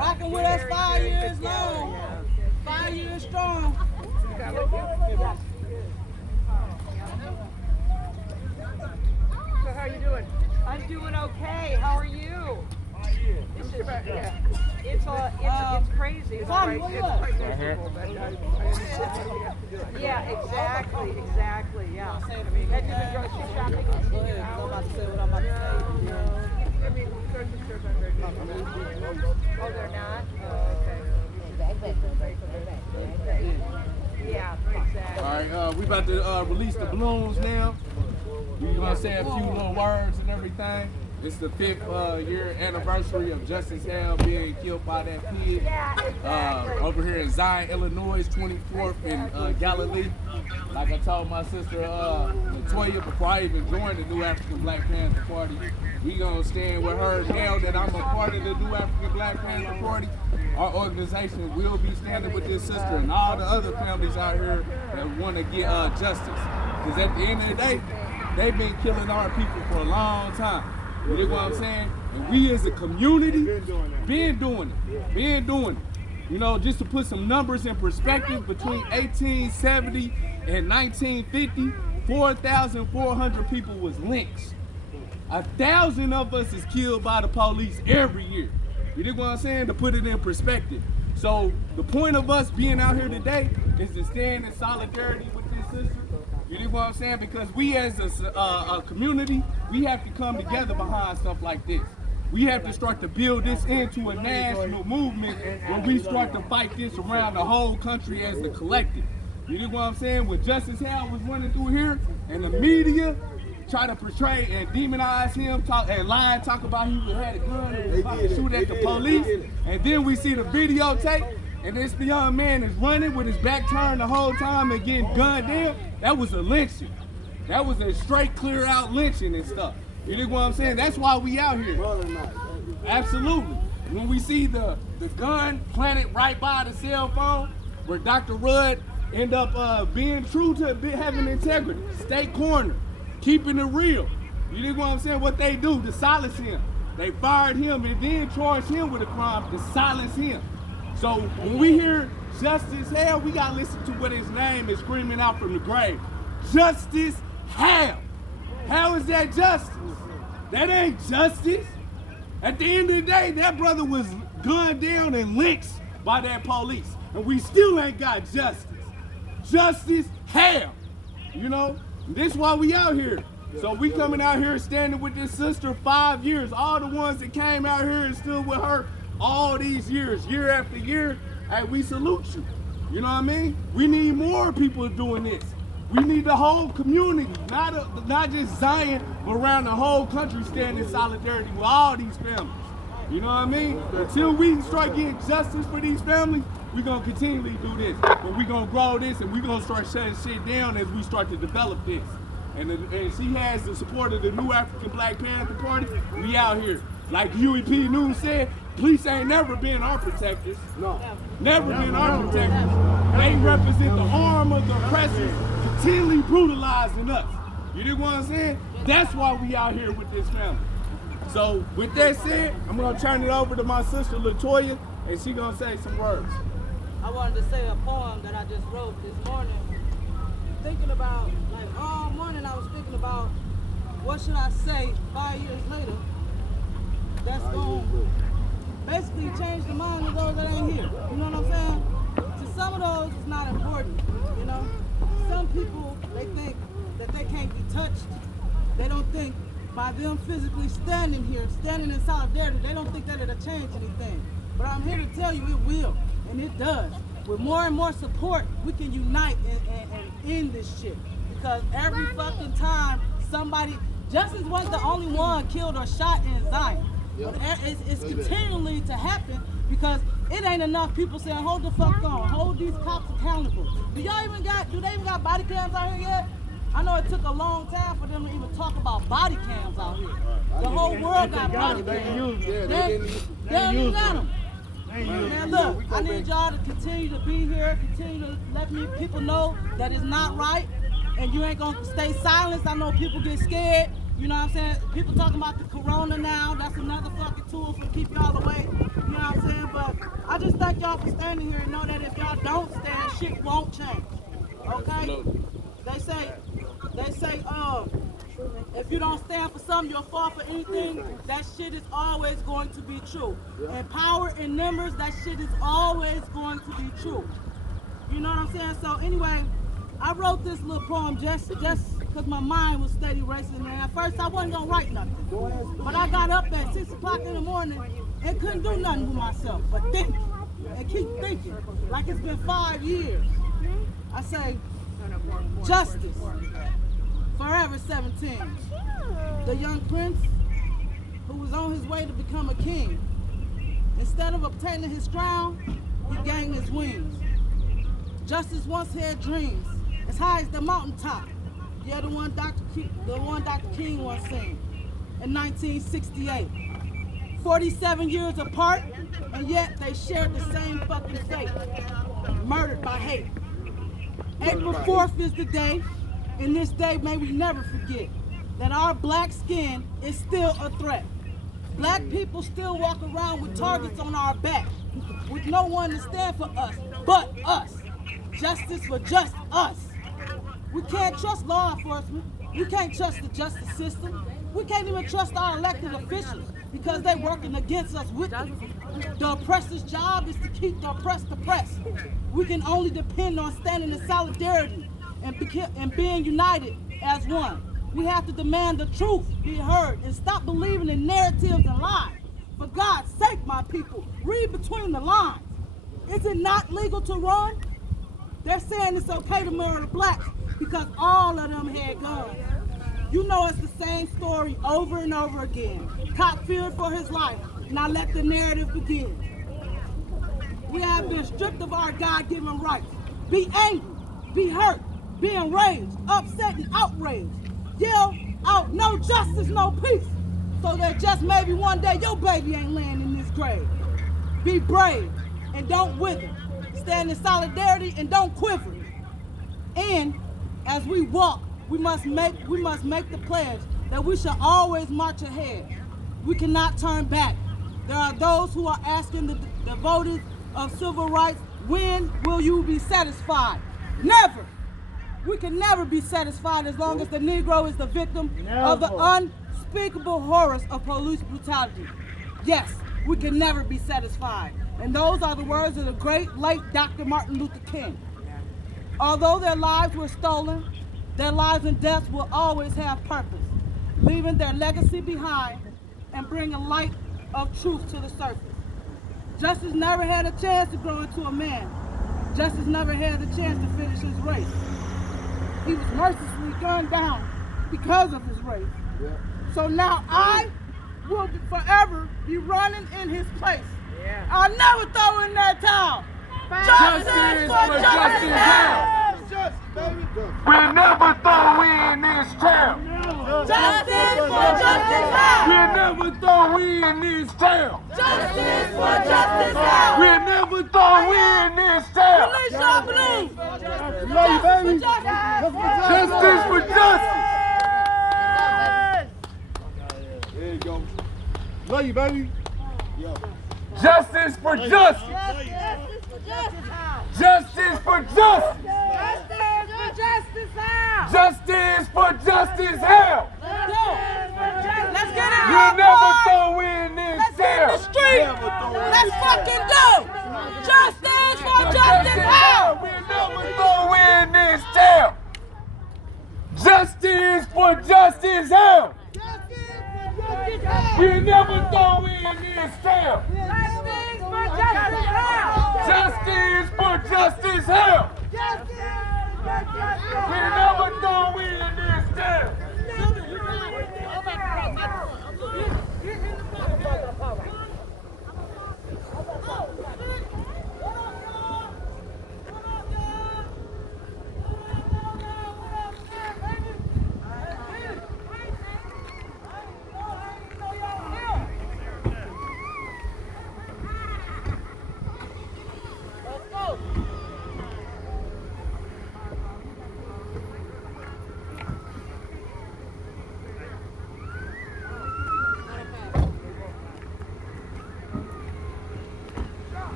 Rocking with us 5 years long. 5 years strong. So how you doing? I'm doing okay. How are you? It's crazy. It's yeah, exactly. Yeah. Have you been grocery shopping? Go ahead. I'm about to say what I'm about to say. I mean, grocery stores aren't very busy. Oh, they're not? Okay. Yeah, exactly. All right, we about to release the balloons now. We're gonna say a few little words and everything. It's the 5th year anniversary of Justus Howell being killed by that pig over here in Zion, Illinois, 24th in Galilee. Like I told my sister Latoya before I even joined the New African Black Panther Party, we gonna stand with her now that I'm a part of the New African Black Panther Party. Our organization will be standing with this sister and all the other families out here that want to get justice. Because at the end of the day, they've been killing our people for a long time. You know what I'm saying? And we as a community been doing it. You know, just to put some numbers in perspective, between 1870 and 1950, 4,400 people was lynched. 1,000 of us is killed by the police every year. You know what I'm saying? To put it in perspective. So the point of us being out here today is to stand in solidarity with this sister. You know what I'm saying? Because we as a community, we have to come together behind stuff like this. We have to start to build this into a national movement where we start to fight this around the whole country as the collective. You know what I'm saying? When Justus Howell was running through here and the media try to portray and demonize him, talk about he had a gun and was about to shoot at the police, and then we see the videotape and this young man is running with his back turned the whole time and getting gunned down. That was a lynching. That was a straight clear out lynching and stuff. You know what I'm saying? That's why we out here. Absolutely. When we see the gun planted right by the cell phone, where Dr. Rudd end up being true to having integrity, stay corner, keeping it real. You know what I'm saying? What they do to silence him. They fired him and then charged him with a crime to silence him. So when we hear Justus Howell, we gotta listen to what his name is screaming out from the grave. Justus Howell. How is that justice? That ain't justice. At the end of the day, that brother was gunned down and lynched by that police. And we still ain't got justice. Justus Howell. You know, this is why we out here. So we coming out here standing with this sister 5 years. All the ones that came out here and stood with her all these years, year after year, hey, we salute you. You know what I mean? We need more people doing this. We need the whole community, not just Zion, but around the whole country standing in solidarity with all these families. You know what I mean? Until we start getting justice for these families, we're going to continually do this. But we're going to grow this and we're going to start shutting shit down as we start to develop this. And she has the support of the New African Black Panther Party. We out here. Like Huey P. Newton said, police ain't never been our protectors. No. Never been our protectors. They represent the arm of the oppressors, continually brutalizing us. You know what I'm saying? That's why we out here with this family. So with that said, I'm gonna turn it over to my sister Latoya, and she gonna say some words. I wanted to say a poem that I just wrote this morning. Thinking about, like all morning I was thinking about what should I say 5 years later that's going to basically change the mind of those that ain't here. You know what I'm saying? To some of those, it's not important, you know? Some people, they think that they can't be touched. They don't think by them physically standing here, standing in solidarity, they don't think that it'll change anything. But I'm here to tell you it will, and it does. With more and more support, we can unite and end this shit. Because every fucking time somebody, Justus wasn't the only one killed or shot in Zion. But it's continually to happen because it ain't enough people saying, hold the fuck on, hold these cops accountable. Do they even got body cams out here yet? I know it took a long time for them to even talk about body cams out here. The whole world got body cams. They don't even got them. Man, look, I need y'all to continue to be here, continue to let people know that it's not right, and you ain't gonna stay silent. I know people get scared. You know what I'm saying? People talking about the coroner now. That's another fucking tool for keep y'all away. You know what I'm saying? But thank y'all for standing here and know that if y'all don't stand, shit won't change. Okay? Absolutely. They say, if you don't stand for something, you'll fall for anything. That shit is always going to be true. And power in numbers, that shit is always going to be true. You know what I'm saying? So anyway, I wrote this little poem just because my mind was steady racing. And at first I wasn't gonna write nothing. But I got up at 6 o'clock in the morning and couldn't do nothing with myself but think and keep thinking like it's been 5 years. I say, Justice, forever 17. The young prince who was on his way to become a king. Instead of obtaining his crown, he gained his wings. Justice once had dreams as high as the mountaintop. Yeah, the one Dr. King once sang in 1968. 47 years apart, and yet they shared the same fucking fate. Murdered by hate. April 4th is the day, and this day may we never forget that our black skin is still a threat. Black people still walk around with targets on our back, with no one to stand for us but us. Justice for just us. We can't trust law enforcement. We can't trust the justice system. We can't even trust our elected officials because they're working against us with it. The oppressor's job is to keep the oppressed oppressed. We can only depend on standing in solidarity and being united as one. We have to demand the truth be heard and stop believing in narratives and lies. For God's sake, my people, read between the lines. Is it not legal to run? They're saying it's okay to murder blacks because all of them had guns. You know it's the same story over and over again. Cop feared for his life. Now let the narrative begin. We have been stripped of our God-given rights. Be angry, be hurt, be enraged, upset and outraged. Yell out, no justice, no peace. So that just maybe one day your baby ain't laying in this grave. Be brave and don't wither. Stand in solidarity and don't quiver. And as we walk, we must make the pledge that we shall always march ahead. We cannot turn back. There are those who are asking the devotees of civil rights, when will you be satisfied? Never. We can never be satisfied as long as the Negro is the victim of the unspeakable horrors of police brutality. Yes, we can never be satisfied. And those are the words of the great late Dr. Martin Luther King. Although their lives were stolen, their lives and deaths will always have purpose, leaving their legacy behind and bringing light of truth to the surface. Justice never had a chance to grow into a man. Justice never had the chance to finish his race. He was mercilessly gunned down because of his race. Yeah. So now I will forever be running in his place. Yeah. I'll never throw in that towel. Justice for Justus Howell. We'll never throw in this town. Justice for Justus Howell. We'll never throw in this town. Justice for Justus Howell. We'll never throw in this town. Release your belief. Justice for justice. There you go. Love you, baby. Justice for justice. Justice for justice. Justice for Justus Howell. Let's get it. You'll never throw in this town. Let's get in the street. Let's fucking do. Justice for Justus Howell. We'll never throw in this town. Justice for Justus Howell. We'll never throw in this town. Justice for Justus Howell. Justice for Justus Howell. We'll never throw in this town.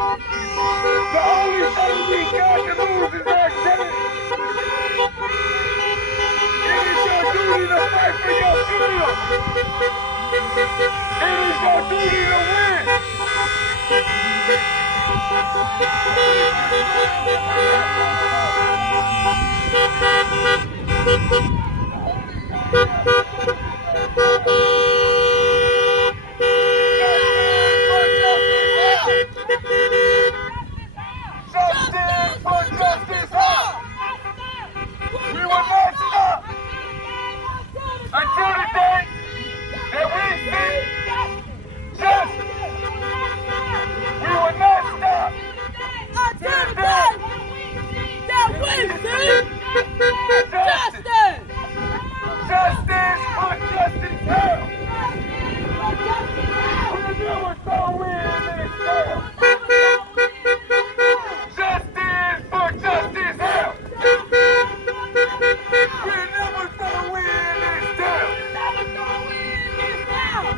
The only thing we got to lose is our sanity. It is your duty to fight for your freedom. It is your duty to win. Justice for Justice Howell! We will not stop until the day that we see justice. We will not stop until the day that we see justice. Justice for Justice Howell! We'll never throw in this jail. Justice for Justice Howell! We'll never throw in this jail.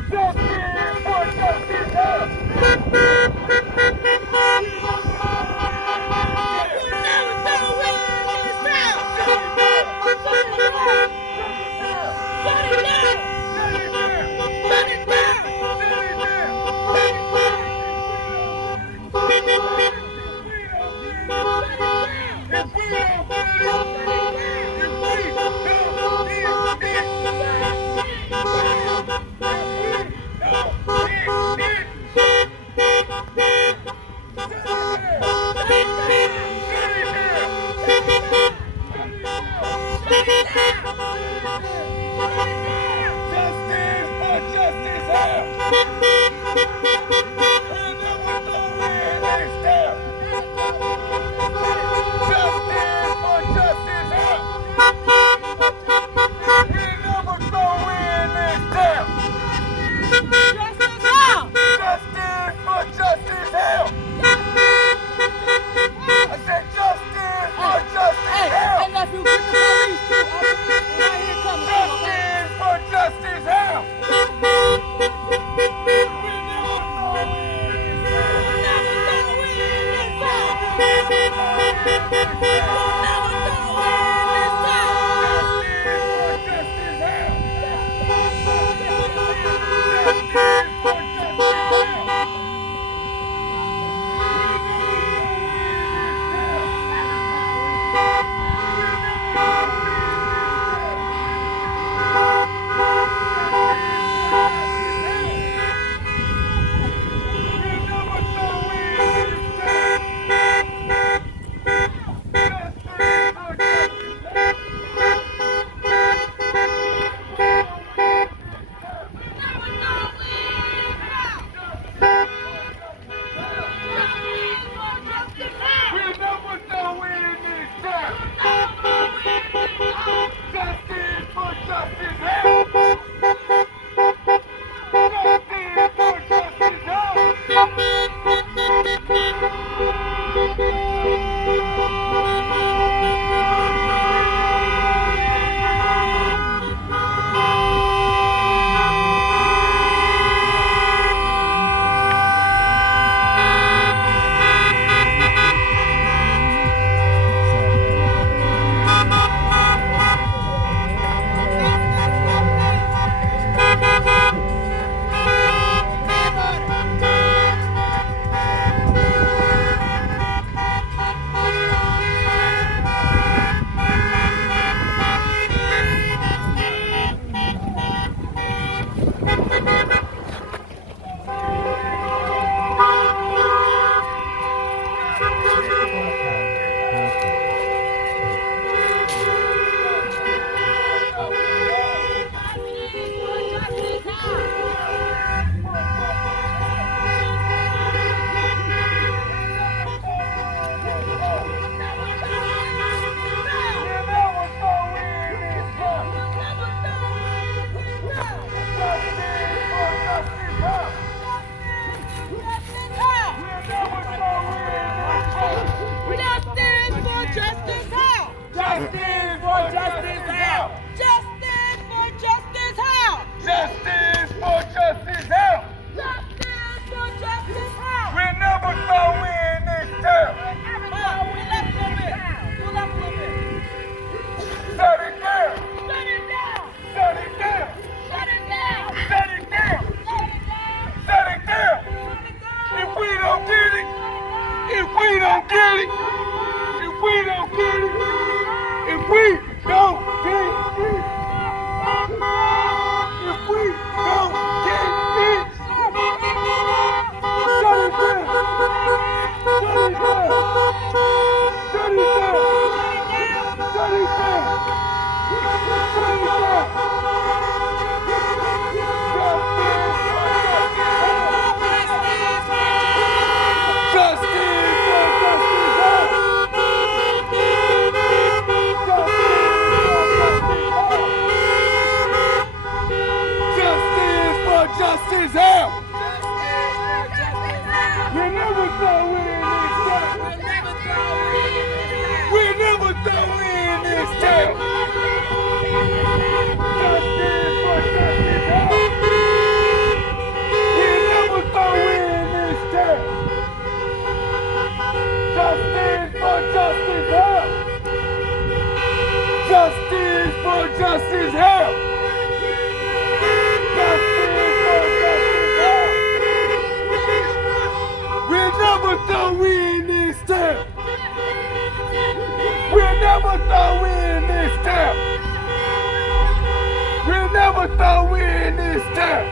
Justice for Justice Howell! Justice we don't get it, if we don't get it, if we don't get it, if we don't get it, shut it down, shut it down, shut it down, shut it down, shut it down. Justice Howell! We'll never throw in this town! We'll never throw in this town! Justice for Justice Howell! We'll never throw in this town! Justice for Justice Howell! Justice for Justice Howell! We'll never throw in this town. We'll never throw in this town. We'll never throw in this town.